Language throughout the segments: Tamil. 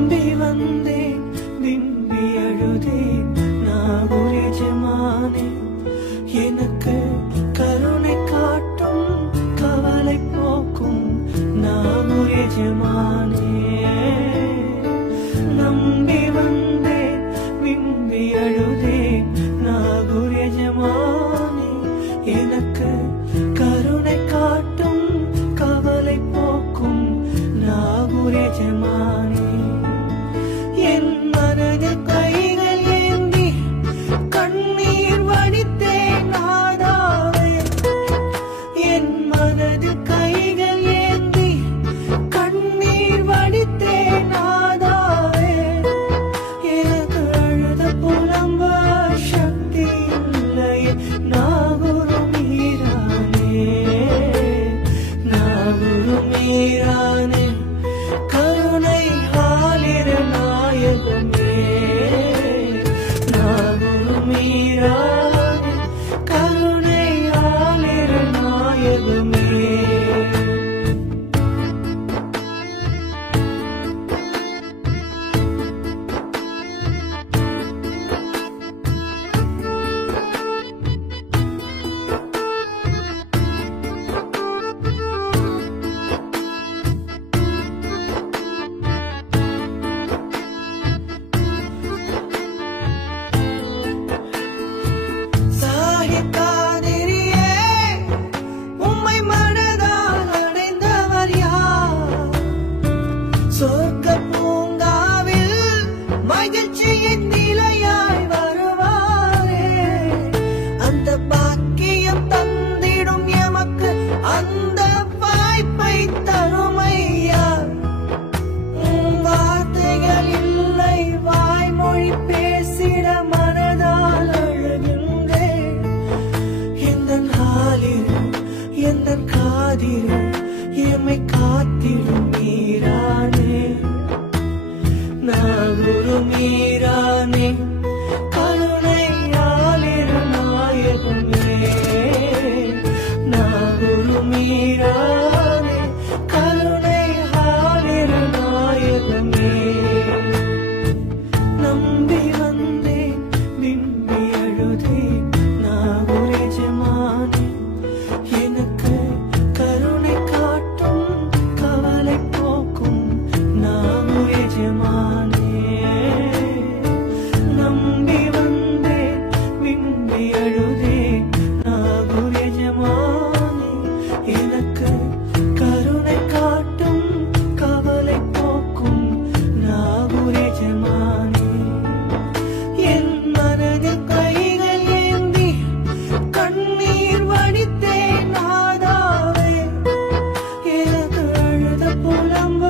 நம்பி வந்தேன் விம்பி அழுதேன் நாகூர் எஜமானே எனக்கு கருணை காட்டும் கவலை போக்கும் நாகூர் எஜமானே நம்பி வந்தேன் விம்பி அழுதேன் நாகூர் எஜமானே எனக்கு கருணை காட்டும் கவலை போக்கும் நாகூர் எஜமானே என் மனதில் கைகள் ஏந்தி கண்ணீர் வடித்தேன் நாதாவே என் மனதில் கைகள் ஏந்தி கண்ணீர் வடித்தேன் நாதாவே எனக்கு அழுத புலம்ப சக்தி இல்லையே நாகூர் மீரானே நாகூர் மீரானே கருணை ஆலிர நாயகமே நாகூர் மீரானே கருணை ஆலிர நாயகமே சாஹிகாதிரியே உம்மை மனதால் அடைந்தவர் யார் சொர்க்க பூங்காவில் மகிழ்ச்சியின் நிலையாய் வருவாரே அந்த பாக்கியம் தந்திடும் எமக்கு அந்த வாய்ப்பை தருமையா வார்த்தைகள் இல்லை வாய்மொழி பேசிட மனதால் அழுகின்றேன் எந்தன் ஆலில் எந்தன் காதில் எம்மை காத்திடும் மீரானே நாகூர் மீரானே கருணை ஆலிர நாயகமே நாகூர் மீரானே கருணை ஆலிர நாயகமே நம்பி வந்தேன் விம்பி அழுதேன் நாகூர் எஜமானே எனக்கு கருணை காட்டும் கவலை போக்கும் நாகூர் எஜமானே நம்பி வந்தேன் விம்பி அழுதேன் நாகூர் எஜமானே எனக்கு கருணை காட்டும் கவலை போக்கும் நாகூர் எஜமானே என் மனதில் கைகள் ஏந்தி கண்ணீர் வடித்தேன் நாதாவே எனக்கு அழுத புலம்ப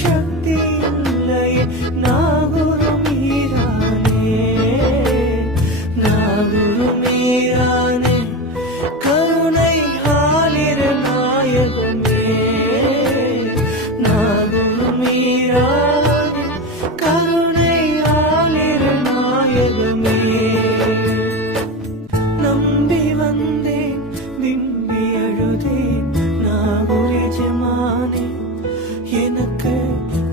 சக்தி இல்லையே நாகூர் மீரானே நாகூர் மீரானே கருணை ஆலிர நாயகமே நாகூர் மீரானே கருணை ஆலிர நாயகமே நம்பி வந்தேன் விம்பி அழுதேன் நாகூர் எஜமானே எனக்கு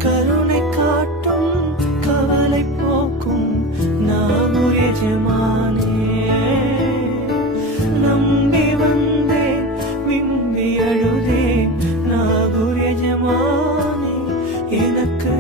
கருணை காட்டும் கவலை போக்கும் நாகூர் எஜமானே நம்பி வந்தேன் விம்பி அழுதேன் நாகூர் எஜமானே எனக்கு